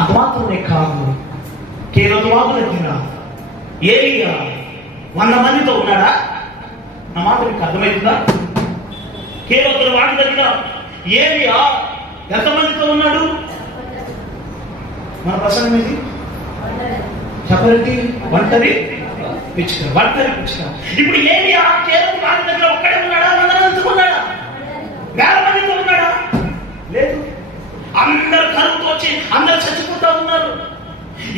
అది మాత్రమే కాదు. కేవలం మాత్రమే దగ్గర ఏలియా వంద మందితో ఉన్నాడా? నా మాట మీకు అర్థమవుతుందా కేవలం వాడి దగ్గర ఏలియా ఎంతమందితో ఉన్నాడు? మన ప్రసంగం ఇది. చెప్పండి ఒంటరి పిచ్చుక ఒంటరి పిచ్చుక ఇప్పుడు ఏలియా కేవలం వాడి దగ్గర ఒక్కడే ఉన్నాడా? వంద మందితో ఉన్నాడా? వేల మందితో ఉన్నాడా? లేదు. అందరు కరువుతో వచ్చి అందరు చచ్చిపోతా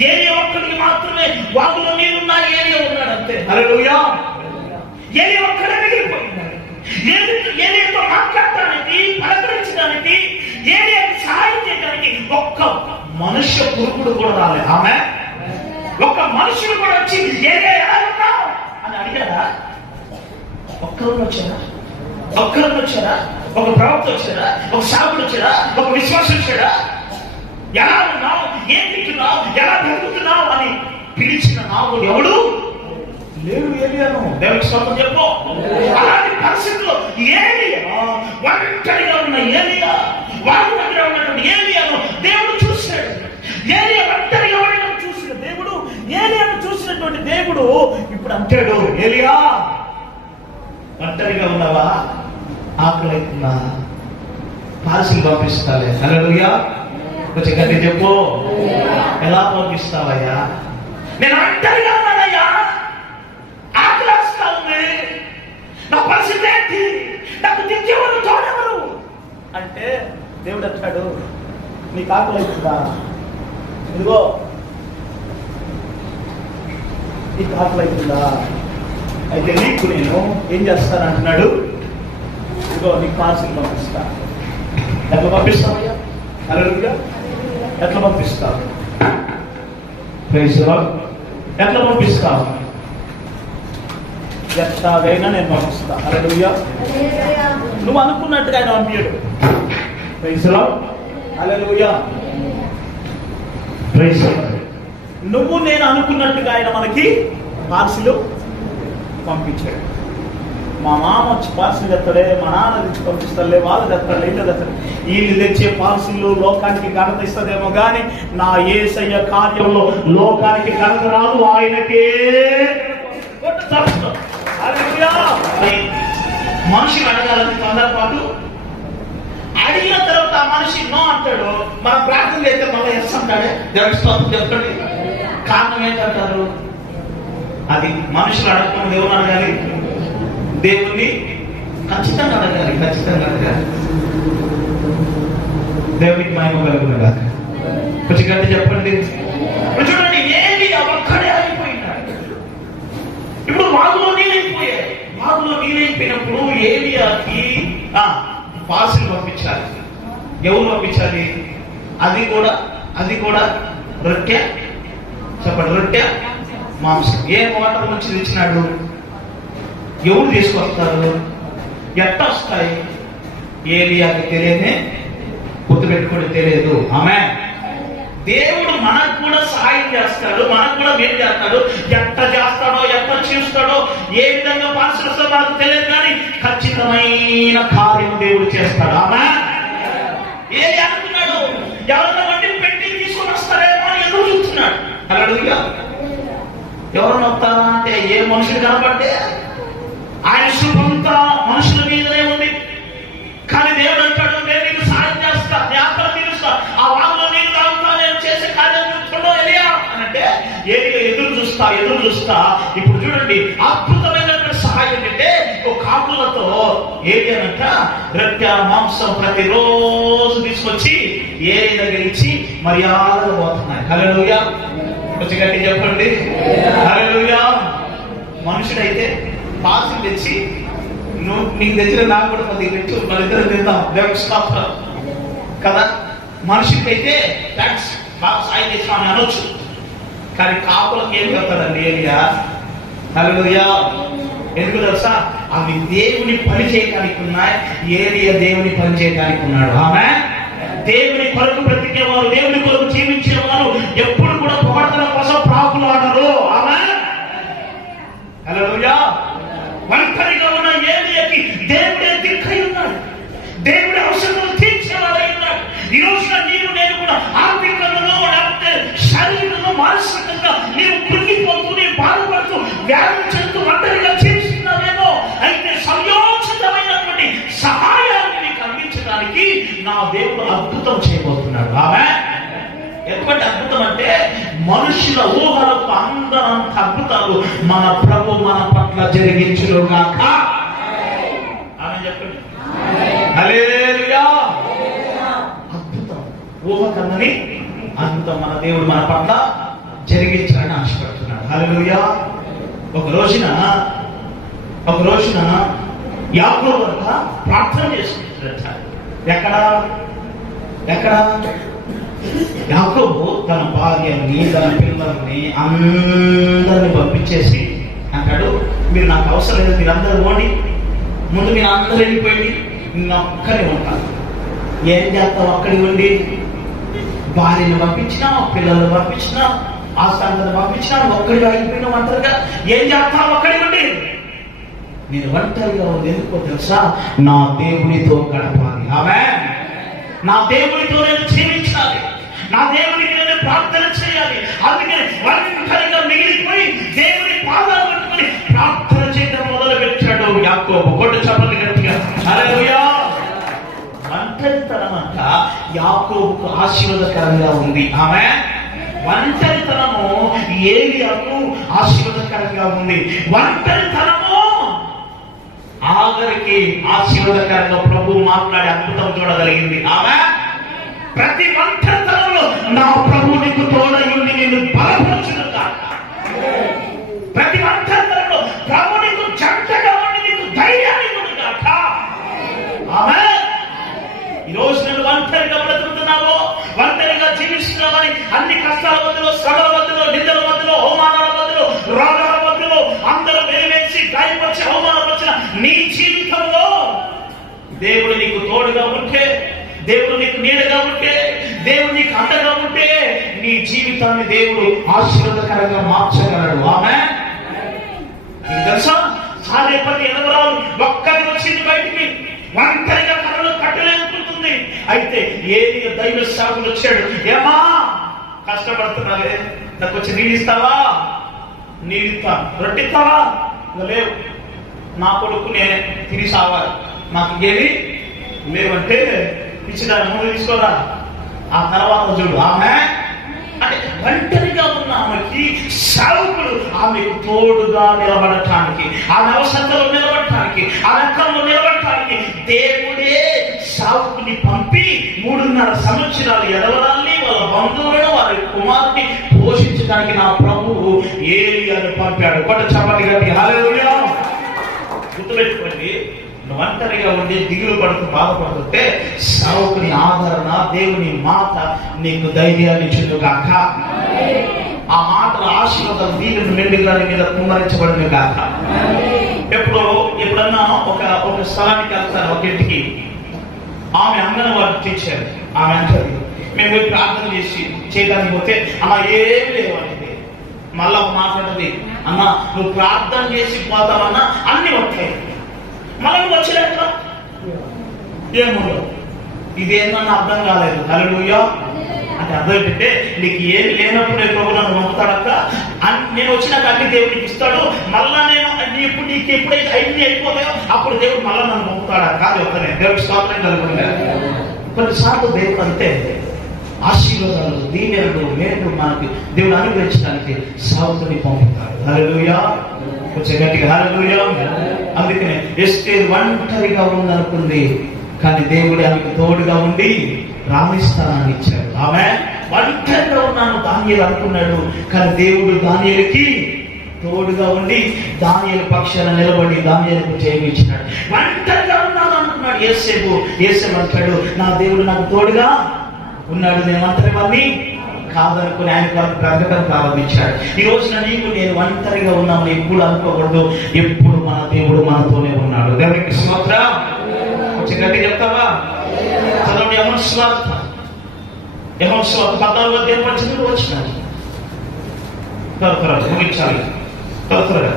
ఏరియా ఒక్కడికి మాత్రమే వాగులో నీరున్నా ఏరియా ఉన్నాడు అంతే హల్లెలూయా. ఏరియా ఒక్కడే మిగిలిపోయింది. ఏది ఏరియాతో మాట్లాడటానికి పలకరించడానికి ఏరియాకి సహాయం చేయడానికి ఒక్క మనుష్య పురుగుడు కూడా రాలేదు. ఆమె ఒక్క మనుషుడు కూడా వచ్చి ఏరియా ఎలా ఉన్నావు? అని అడిగారా ఒక్కరు వచ్చారా? ఒక్కరు వచ్చారా? ఒక ప్రవక్త వచ్చారా? ఒక సాగుడు వచ్చారా? ఒక విశ్వాసం వచ్చాడా? ఎలా ఉన్నావు? ఏం తింటున్నావు ఎలా బ్రతుకుతున్నావు అని పిలిచిన నాగుడు ఎవడు? లేడు ఏలియాను. దేవుడికి స్వాతం చెప్పు. అలాంటి పరిస్థితుల్లో ఏలియా ఒంటరిగా ఉన్న ఏలియా వారి దగ్గర ఉన్నటువంటి ఏలియాను దేవుడు చూశాడు. ఏలియా ఒంటరిగా ఉండడం చూసిన దేవుడు ఏలియాను చూసినటువంటి దేవుడు ఇప్పుడు అంటాడు ఏలియా ఒంటరిగా ఉన్నావా? ఆకలి అవుతుందా పార్సిల్ పంపిస్తాలే. హల్లెలూయా. కొంచెం గట్టి చెప్పు. ఎలా పంపిస్తావయ్యా నేను ఒంటరిగా ఉన్నానయ్యా ఆకలి ఉంది నా పరిస్థితి ఏంటి? నాకు తెచ్చేవారు అంటే దేవుడు అంటాడు నీకు ఆకలి అవుతుందా ఇదిగో. నీకు ఆకలి అవుతుందా అయితే నీకు నేను ఏం చేస్తాను అంటున్నాడు ఇదిగో నీకు పార్సిల్ పంపిస్తా. ఎట్లా పంపిస్తావయ్యా? అలా ఎట్లా పంపిస్తారు? ఎట్లా పంపిస్తావు ఎట్లాగైనా నేను పంపిస్తా. హల్లెలూయా నువ్వు అనుకున్నట్టుగా ఆయన పంపించడు ప్రైజ్ లార్డ్. ప్రైజ్ నువ్వు నేను అనుకున్నట్టుగా ఆయన మనకి పార్సిల్ పంపించాడు. మా మామ వచ్చి పార్సిల్ తెస్తాడే మా నాన్న తెచ్చి పంపిస్తాడులే వాళ్ళు తెస్తాడు ఇట్లా తెస్తాడు వీళ్ళు తెచ్చే పార్సిల్ లోకానికి ఘనత ఇస్తుందేమో కానీ నా ఏసయ్య కార్యంలో లోకానికి ఘనత రాదు ఆయనకే. మనుషులు అడగాలని తొందరపాటు అడిగిన తర్వాత ఆ మనిషి నో అంటాడు. మన ప్రార్థన చేస్తే మళ్ళీ ఎస్ అంటాడే. దేవుడి స్తోత్రం చెప్తాడు కారణం ఏంటంటారు? అది మనుషులు అడగకుండా దేవుని అడగాలి. దేవుణ్ణి ఖచ్చితంగా అడగాలి ఖచ్చితంగా అడగాలి. దేవునికి మహిమ కలుగునగా కొంచెం గట్టి చెప్పండి. చూడండి ఏది? ఒక్కడే ఆగిపోయినాడు. ఇప్పుడు వాగులో నీళ్ళైపోయాయి వాగులో నీళ్ళైపోయినప్పుడు ఏలియాకి ఆ, పార్సిల్ పంపించాలి. ఎవరు పంపించాలి? అది కూడా అది కూడా రొట్టె. చెప్పండి రొట్టె? మాంసం. ఏ వాటర్ నుంచి తెచ్చినాడు? ఎవరు తీసుకొస్తారు? ఎట్ట వస్తాయి? ఏలియాకి తెలియదే గుర్తుపెట్టుకోవడం తెలియదు. ఆమె దేవుడు మనకు కూడా సహాయం చేస్తాడు మనకు కూడా మేలు చేస్తాడు. ఎంత చేస్తాడో ఎంత చూస్తాడో ఏ విధంగా పరిశ్రమ మనకు తెలియదు కానీ ఖచ్చితమైన కార్యం దేవుడు చేస్తాడు. ఆమె ఏది అనుకున్నాడు? ఎవరన్నా వండి పెట్టి తీసుకొని వస్తారేమో అని ఎదురు చూస్తున్నాడు. అలా ఎవరన్నా వస్తారా అంటే ఏ మనుషులు కనపడితే ఆయన శుభంతా మనుషుల మీదనే ఉంది కానీ దేవుడు అంటాడు నేను నీకు సాయం చేస్తా ఆకలి తీరుస్తా. ఆ వాగులో నీళ్ళు తాగుతా నేను చేసే కార్యం చూస్తుండో ఎలియా. అని అంటే ఏలియా ఎదురు చూస్తా ఎదురు చూస్తా. ఇప్పుడు చూడండి అద్భుతమైనటువంటి సహాయం ఏంటంటే ఒక కాకులతో ఏలియానంట రొట్టె మాంసం ప్రతిరోజు తీసుకొచ్చి ఏలి దగ్గర ఇచ్చి మర్యాదగా పోతున్నాయి హల్లెలూయా. కొంచెం గట్టి చెప్పండి. హల్లెలూయా. మనుషుడైతే పాసి తెచ్చి నువ్వు నీకు తెచ్చిన నాకు కూడా కొద్దిగా పెట్టు మన ఇద్దరు తిందాం బ్యాక్స్ స్తోత్రం కదా? మనిషికైతే థ్యాంక్స్ బాగా సాయం చేస్తామని అనొచ్చు. కానీ కాపులకు ఏం చెప్తాడండి ఏరియా హల్లెలూయా. ఎందుకు తెలుసా? అవి దేవుని పని చేయడానికి ఉన్నాయి ఏరియా దేవుని పని చేయడానికి ఉన్నాడు. ఆమె దేవుని కొరకు బ్రతికేవారు దేవుని కొరకు జీవించేవారు మానసికంగా మీరు కృంగిపోతూ నేను బాధపడుతూ వ్యాధి చెందుతూ ఒంటరిగా చేస్తున్నారేమో? అయితే సంయోచితమైనటువంటి సహాయాన్ని మీకు అందించడానికి నా దేవుడు అద్భుతం చేయబోతున్నాడు. ఆమె ఎటువంటి అద్భుతం అంటే మనుషుల ఊహలకు అందరంత అద్భుతాలు మన ప్రభు మన పట్ల జరిగించును కాక ఆమె చెప్పండి. అద్భుతం. ఊహ కన్నని అద్భుతం మన దేవుడు మన పట్ల ఆశపడుతున్నాడు ఒక రోజున ఒక రోజున యాకోబు వద్ద ప్రార్థన చేసుకుంటున్నట్ట ఎక్కడ? ఎక్కడ? యాకోబు తన భార్యని తన పిల్లల్ని అందరిని పంపించేసి అంటాడు మీరు నాకు అవసరం లేదు మీరు అందరూ ఓడి ముందు మీరు అందరూ వెళ్ళిపోయింది నేను ఒక్కడే ఉంటాను ఏం చేస్తావు? అక్కడికి ఉండి. భార్యను పంపించినా పిల్లల్ని పంపించినా ఆ ఆస్థానాలను పంపించినాడు ఒక్కడిగా అయిపోయినా ఒంటరిగా ఏం చేస్తావు ఒక్కడి ఉండి నేను ఒంటరిగా ఉంది ఎందుకో తెలుసా? నా దేవునితో గడపాలి. ఆమె నా దేవునితో నేను జీవించాలి. నా దేవునికి నేను ప్రార్థన చేయాలి. అందుకని ఒంటరిగా మిగిలిపోయి దేవుని పాదాలు పట్టుకుని ప్రార్థన చేయడం మొదలు పెట్టాడు యాకోబు. ఒకటి చెప్పండి గట్టిగా. హల్లెలూయా. ఒంటరితనం అంట యాకోబుకు ఆశీర్వదకరంగా ఉంది. ఆమె ఒంటరితనము ఏలియాకు ఆశీర్వదకరంగా ఉంది? ఒంటరితనము ఆఖరికి ఆశీర్వదకరంగా ప్రభు మాట్లాడే అద్భుతం చూడగలిగింది. ఆమె ప్రతి ఒంటరితనంలో నా ప్రభు నీకు తోడయుండి నేను బలపరచును కాక ప్రతి ఒంటరితనంలో ప్రభు నీకు జంటగా ఉండి నీకు ధైర్యాన్ని ఇవ్వను కాక ఆమె ఈ రోజు నేను ఒంటరిగా బ్రతుకుతున్నావు ఒంటరిగా జీవిస్తున్నామని అన్ని కష్టాల మధ్యలో శ్రమల మధ్యలో నిందల మధ్యలో అవమానాల మధ్యలో రోగాల మధ్యలో అందరూ వెలివేసి గాయపరిచి అవమానపరిచిన నీ జీవితంలో దేవుడు నీకు తోడుగా ఉంటే దేవుడు నీకు నీడగా ఉంటే దేవుడు నీకు అండగా ఉంటే నీ జీవితాన్ని దేవుడు ఆశీర్వదకరంగా మార్చగలడు. ఆమె తెలుసా? సారేపతి ఎనవరాలు ఒక్కరి వచ్చింది బయటికి ఒంటరిగా కథలు కట్టలేకుంటుంది అయితే ఏది దైవ శాఖలు వచ్చాడు. ఏమా? కష్టపడుతున్నావే? నాకు వచ్చి నీళ్ళు ఇస్తావా? నీళ్ళు ఇస్తా. రొట్టె లేవు. నా కొడుకు నేనే తిని సావాలి. నాకు ఏమి లేవంటే ఇచ్చిన మూడు తీసుకోరా? ఆ తర్వాత చూడు ఆమె అంటే ఒంటరిగా ఉన్న ఆమెకి సేవకులు ఆమెకు తోడుగా నిలబడటానికి ఆమె అవసరంలో నిలబడటానికి ఆ లెక్కల్లో నిలబడటానికి దేవుడే సావుకుని పంపి మూడున్నర సంవత్సరాలు ఎదవరాల్ని వాళ్ళ బంధువులను వారి కుమారుని పోషించడానికి నా ప్రభువు ఏలియాను పంపాడు. ఒకటి చప్పటి గట్టి హల్లెలూయా. గుర్తుపెట్టుకోండి. ఒంటరిగా ఉండి దిగులు పడుతూ బాధపడుతుంటే సావుకుని ఆదరణ దేవుని మాట నీకు ధైర్యాన్ని ఇచ్చుగాక ఆ మాటల ఆశీర్వాదం దీని మెండుగా మీద కుమ్మరించబడిన కాక ఎప్పుడు ఎప్పుడన్నా ఒక ఒక స్థలానికి వెళ్తారు ఒక ఇంటికి. ఆమె అంగన్వాడి టీచర్ ఆమె అంటది మేము పోయి ప్రార్థన చేసి చేయడానికి పోతే అలా ఏం లేదు అంటే. మళ్ళా ఒక మాట్లాడది అన్న నువ్వు ప్రార్థన చేసి పోతావన్నా అన్ని వస్తాయి మళ్ళీ నువ్వు వచ్చినాక ఏమో ఇదేందన్న అర్థం కాలేదు. హల్లెలూయా. అంటే అర్థం ఏంటంటే నీకు ఏమి లేనప్పుడు నేను ప్రభు నన్ను నమ్ముతాడక్క నేను వచ్చినాక అన్ని దేవుడికి ఇస్తాడు. మళ్ళా నేను ఇప్పుడు నీకు ఎప్పుడైతే అన్ని అయిపోతాయో అప్పుడు దేవుడు మళ్ళా నన్ను నమ్ముతాడా? కాదు ఒక్కనే. దేవుడి స్తోత్రం కలుగుతుంది కొన్నిసార్లు దేవుడు అంతే. ఆశీర్వాదాలు దీవెనలు మేలు మనకి దేవుడు అనుగ్రహించడానికి సాగుతుని పంపుతాడు. హల్లెలూయా. కొంచెం గట్టిగా హల్లెలూయా. అందుకనే ఎస్టే ఒంటరిగా ఉందనుకుంది కానీ దేవుడు ఆమెకు తోడుగా ఉండి రామేశ్వరాన్ని ఇచ్చాడు. ఆమె ఒంటరిగా ఉన్నాను దానియలు అనుకున్నాడు. కానీ దేవుడు దానియలకి తోడుగా ఉండి దానియలు పక్షాన నిలబడి దానియలకు జయమిచ్చినాడు ఒంటరిగా ఉన్నాను అనుకున్నాడు ఏసేపు ఏసేపు అంటాడు నా దేవుడు నాకు తోడుగా ఉన్నాడు నేను ఒంటరి వాడిని కాదనుకుని ఆయన కొరకు బ్రతకడం ప్రారంభించాడు. ఈ రోజున నీకు నేను ఒంటరిగా ఉన్నాను ఎప్పుడు అనుకోకూడదు. ఎప్పుడు మన దేవుడు మనతోనే ఉన్నాడు. దేవుడికి స్తోత్రం. గట్టి చెప్తావా? చదవండి యమన్ స్వార్థ. యమన్ స్వార్థ. పద్నాలుగు అధ్యాయం వచ్చింది వచ్చినాడు త్వర త్వరగా ముగించాలి. త్వర త్వరగా.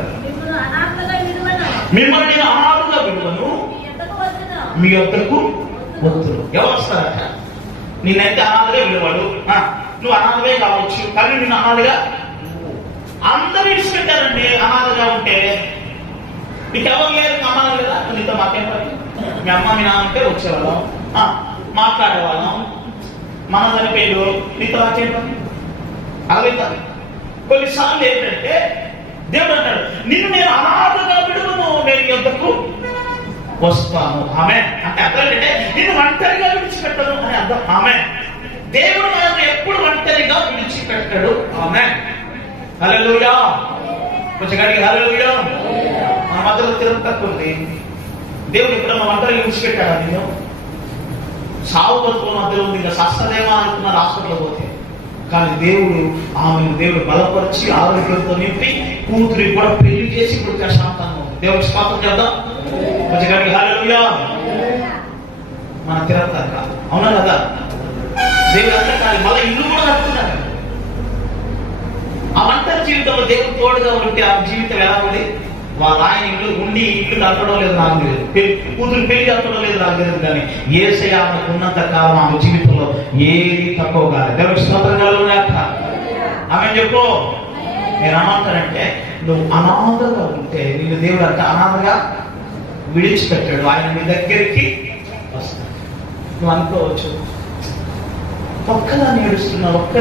మిమ్మల్ని నేను అనాథుగా విడువను. మీ యొద్దకు వచ్చును. మీ వద్దకు వద్దురు ఎవరు వస్తారట? నిన్నైతే అనాథగా విలువాడు ఆ, నువ్వు అనాథవే కావచ్చు. కానీ నిన్ను అనాథగా అందరూ ఇచ్చిపెట్టారండి అనాథగా ఉంటే. నీకు ఎవరు లేరు? అమ్మాలి లేదా? నీతో మాకేం పని? మీ అమ్మ మీ నాన్న ఉంటే వచ్చేవాళ్ళం. మాట్లాడేవాళ్ళం. మన చనిపోయిండు నీతో నాకేం పని అలాగైతే కొన్నిసార్లు ఏంటంటే దేవుడు అంటాడు నిన్ను నేను అనాథగా విడుదను నేను ఎంతకు వస్తాను. ఆమె అంటే అర్థం ఏంటంటే నిన్ను ఒంటరిగా విడిచిపెట్టను అని అర్థం. ఆమె దేవుడు మనల్ని ఎప్పుడు ఒంటరిగా విడిచిపెట్టాడు. ఆమె హలో కొంచెం గడికి హలో మన మధ్యలో తిరుపతి ఉంది. దేవుడు ఎప్పుడన్నా ఒంటరిగా విడిచిపెట్టాడా నేను సావు బతుకుల మధ్యలో ఉంది ఇంకా సస్తదేమా అనుకున్నారు హాస్పిటల్ పోతే. కానీ దేవుడు ఆమెను దేవుడు బలపరిచి ఆరోగ్యంతో నింపి కూతురి కూడా పెళ్ళి చేసి ఇప్పుడు ప్రశాంతంగా ఉంది. దేవుడికి స్వాతం చేద్దాం కొంచెం గడికి మన తిరగతారు కాదు. అవునా కదా? దేవుడు అంతా కాదు మళ్ళీ ఇల్లు కూడా కట్టుకున్నారు. ఆ ఒంటరి జీవితంలో దేవుడు తోడుగా ఉంటే ఆ జీవితం ఎలా ఉంది? వాళ్ళ ఆయన ఇల్లు ఉండి ఇల్లు కట్టడం లేదు నాకు లేదు కూతురు పెళ్ళి కట్టడం లేదు నాకు లేదు కానీ ఏసై ఆమెకు ఉన్నంత కాలం ఆమె జీవితంలో ఏది తక్కువ కాదు దేవుడికి స్తోత్రం కలుగునాక ఆమె చెప్పు? నేను అనంటానంటే నువ్వు అనాథగా ఉంటే నిన్ను దేవుడు అంటే అనాథగా విడిచిపెట్టాడు. ఆయన మీ దగ్గరికి వస్తాడు. నువ్వు అనుకోవచ్చు ఒక్కదాన్ని ఏడుస్తున్నావు ఒక్క